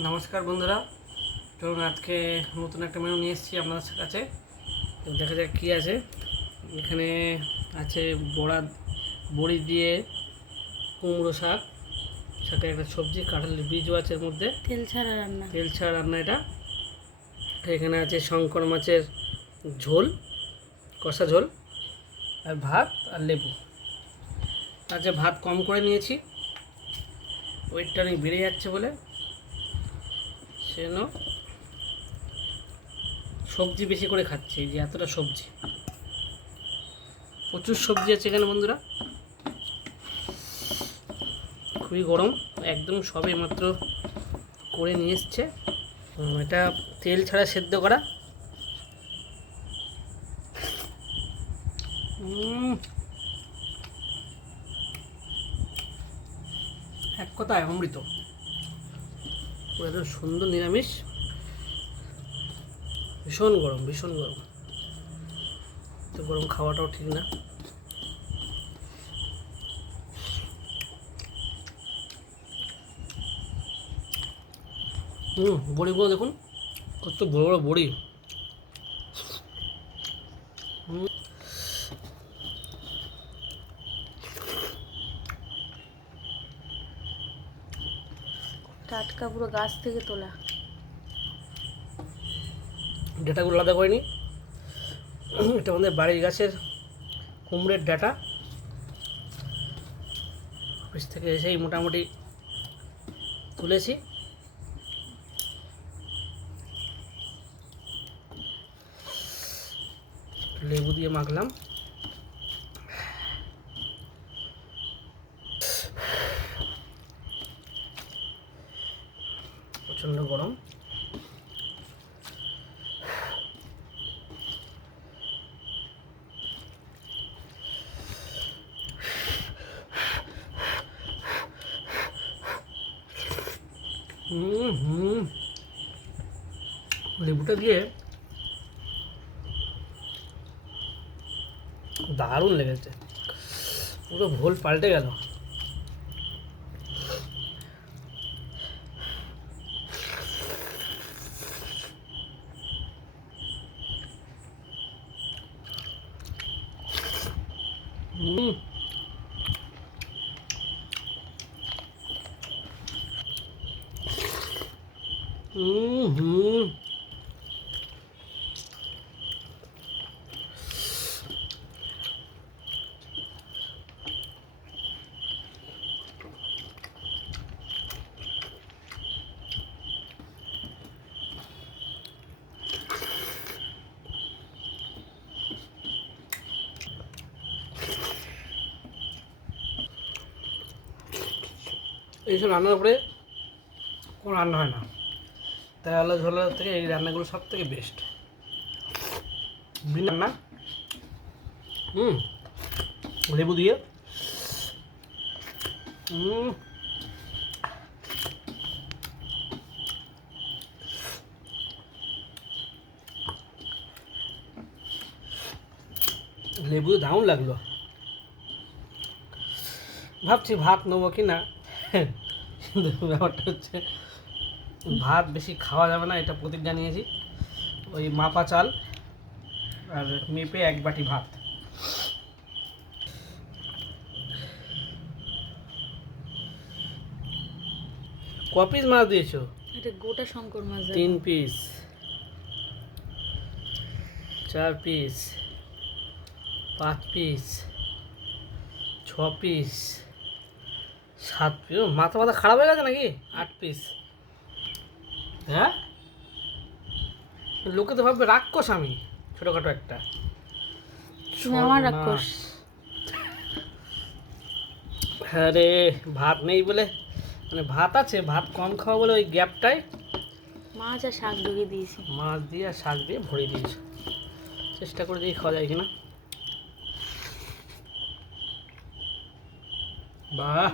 নমস্কার বন্ধুরা, চলুন আজকে নতুন একটা মেনু নিয়ে এসেছি আপনাদের কাছে। তো দেখা যাক কী আছে। এখানে আছে বড়ি দিয়ে কুমড়ো শাক, সাথে একটা সবজি কাঁঠালের বীজও আছে এর মধ্যে। তেল ছাড়া রান্না এটা। এখানে আছে শঙ্কর মাছের ঝোল, কষা ঝোল, আর ভাত আর লেবু। আচ্ছা, ভাত কম করে নিয়েছি, ওয়েটটা অনেক বেড়ে যাচ্ছে বলে, সেজন্য সবজি বেশি করে খাচ্ছি। এই যে এতটা সবজি, প্রচুর সবজি আছে এখানে বন্ধুরা। খুবই গরম, একদম সবে মাত্র করে নিয়ে এসছে। এটা তেল ছাড়া সেদ্ধ করা। এক কথায় অমৃত। এত সুন্দর নিরামিষ, ভীষণ গরম, ভীষণ গরম। তো গরম খাওয়াটাও ঠিক না। বড়িগুলো দেখুন, কত বড় বড় বড়ি। টাটকা পুরো গাছ থেকে তোলা। ডাঁটাগুলো আলাদা করে নিই। এটা আমাদের বাড়ির গাছের কুমড়ের ডাঁটা। অফিস থেকে এসেই মোটামুটি তুলেছি। লেবু দিয়ে মাখলাম। প্রচণ্ড গরম। লেবুটা দিয়ে দারুণ লেগেছে, পুরো ভোল পাল্টে গেল। এইসব রান্নার উপরে কোনো রান্না হয় না, তাই আলাদা ঝোলার থেকে এই রান্নাগুলো সব থেকে বেস্ট রান্না। লেবু দিয়ে লেবু দারুণ লাগলো। ভাবছি ভাত নেবো কি না, কিন্তু ব্যাপারটা হচ্ছে ভাত বেশি খাওয়া যাবে না, এটা প্রতিজ্ঞা নিয়েছি। ওই মাপা চাল আর মেপে এক বাটি ভাত। ক পিস মাছ দিয়েছো? এটা গোটা শঙ্কর মাছ। 3 piece, 4 piece, 5 piece, 6 piece, 7 piece. মাথা মাথা খারাপ হয়ে গেছে নাকি? 8 পিস। হ্যাঁ, লোকে তো ভাববে রাক্ষস আমি, ছোটোখাটো একটা। তুমি আমার রাক্ষস। হ্যাঁ রে, ভাত নেই বলে, মানে ভাত আছে, ভাত কম খাওয়া বলে ওই গ্যাপটাই মাছ আর শাক ঢুকিয়ে দিয়েছি। মাছ দিয়ে আর শাক দিয়ে ভরে দিয়েছি। চেষ্টা করে দিয়ে খাওয়া যায় কিনা। বাহ,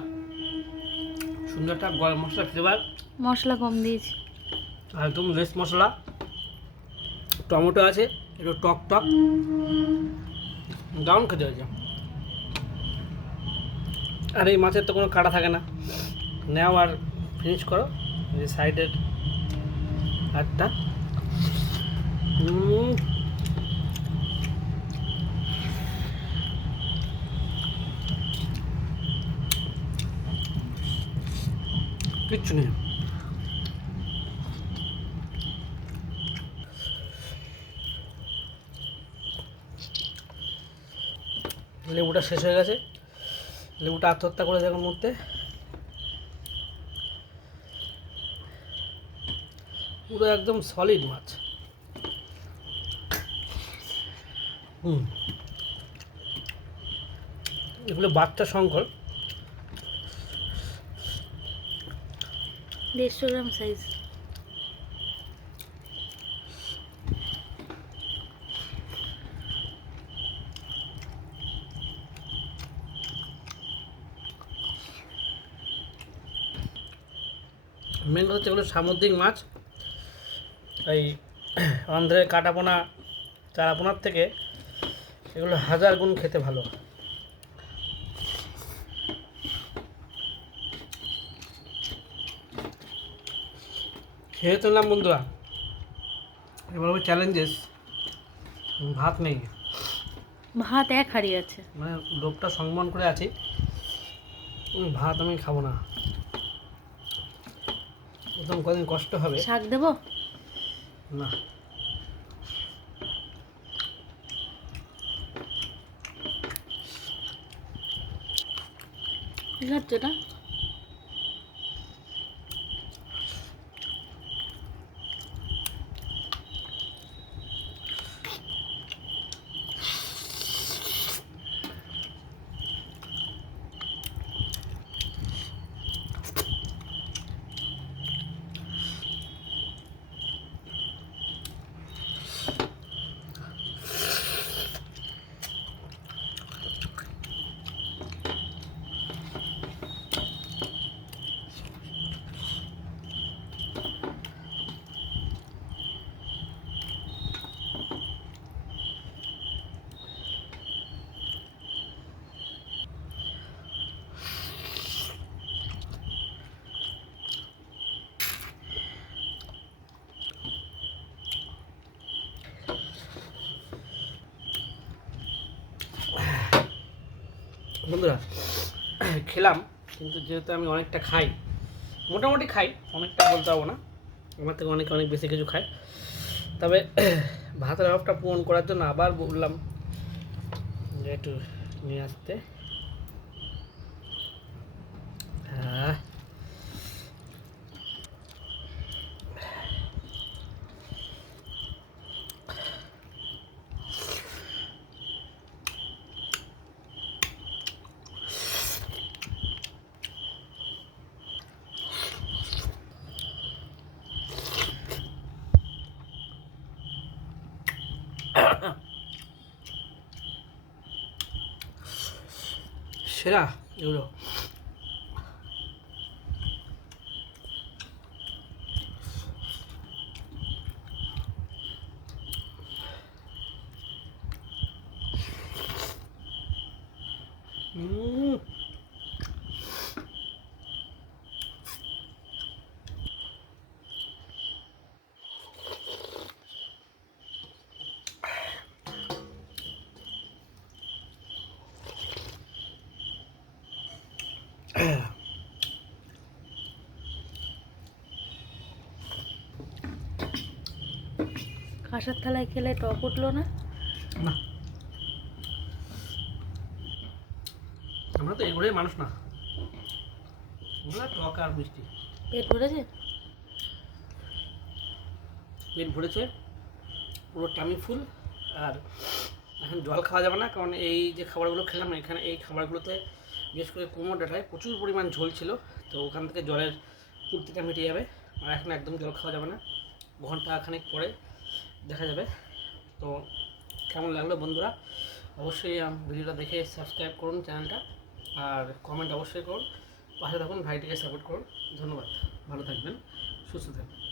সুন্দর একটা গরম মশলা ফ্লেভার। মশলা কম দিয়েছি। একদম লেস মশলা, টমেটো আছে, একটু টক টক, দারুণ খেতে হয়েছে। আর এই মাছের তো কোনো কাঁটা থাকে না, নাও আর ফিনিশ করো, এই সাইডের আটটা কিচ্ছু নেই। লেবুটা শেষ হয়ে গেছে, লেবুটা আত্মহত্যা করে যখন মধ্যে পুরো একদম সলিড মাছ। এগুলো বাচ্চা শঙ্কর, 150 গ্রাম সাইজ। মেন কথা হচ্ছে এগুলো সামুদ্রিক মাছ। এই অন্ধ্রের কাটাপোনা চারাপোনার থেকে এগুলো 1000 গুণ খেতে ভালো। খেয়ে তুললাম বন্ধুরা, এবার ওই চ্যালেঞ্জেস। ভাত নেই, ভাত এক হাঁড়ি আছে। মানে লোকটা সংবরণ করে আছি, ভাত আমি খাবো না, প্রথম কদিন কষ্ট হবে। শাক দেবো? না, কি খাচ্ছ এটা? বন্ধুরা খেলাম, কিন্তু যেহেতু আমি অনেকটা খাই, মোটামুটি খাই, অনেকটা বলতে পারবো না, আমার থেকে অনেক অনেক বেশি কিছু খাই, তবে ভাতের অভাবটা পূরণ করার জন্য আবার বললাম যে একটু নিয়ে আসতে। হ্যাঁ, সেরা এগুলো। কাঁসার থালায় খেলে টক উঠলো না? না, আমরা তো এগুলোই মানুষ না, এগুলো টক আর মিষ্টি। পেট ভরেছে? পেট ভরেছে, পুরো টামি ফুল। আর এখন জল খাওয়া যাবে না, কারণ এই যে খাবারগুলো খেলাম এখানে, এই খাবারগুলোতে বিশেষ করে কোমর ডাঁটায় প্রচুর পরিমাণ ঝোল ছিল, তো ওখান থেকে জলের ফুর্তিটা মিটে যাবে। আর এখন একদম জল খাওয়া যাবে না, ঘন্টা খানেক পরে দেখা যাবে। তো কেমন লাগলো বন্ধুরা, অবশ্যই ভিডিওটা দেখে সাবস্ক্রাইব করুন চ্যানেলটা, আর কমেন্ট অবশ্যই করুন, পাশে থাকুন, ভাইটিকে সাপোর্ট করুন। ধন্যবাদ, ভালো থাকবেন, সুস্থ থাকবেন।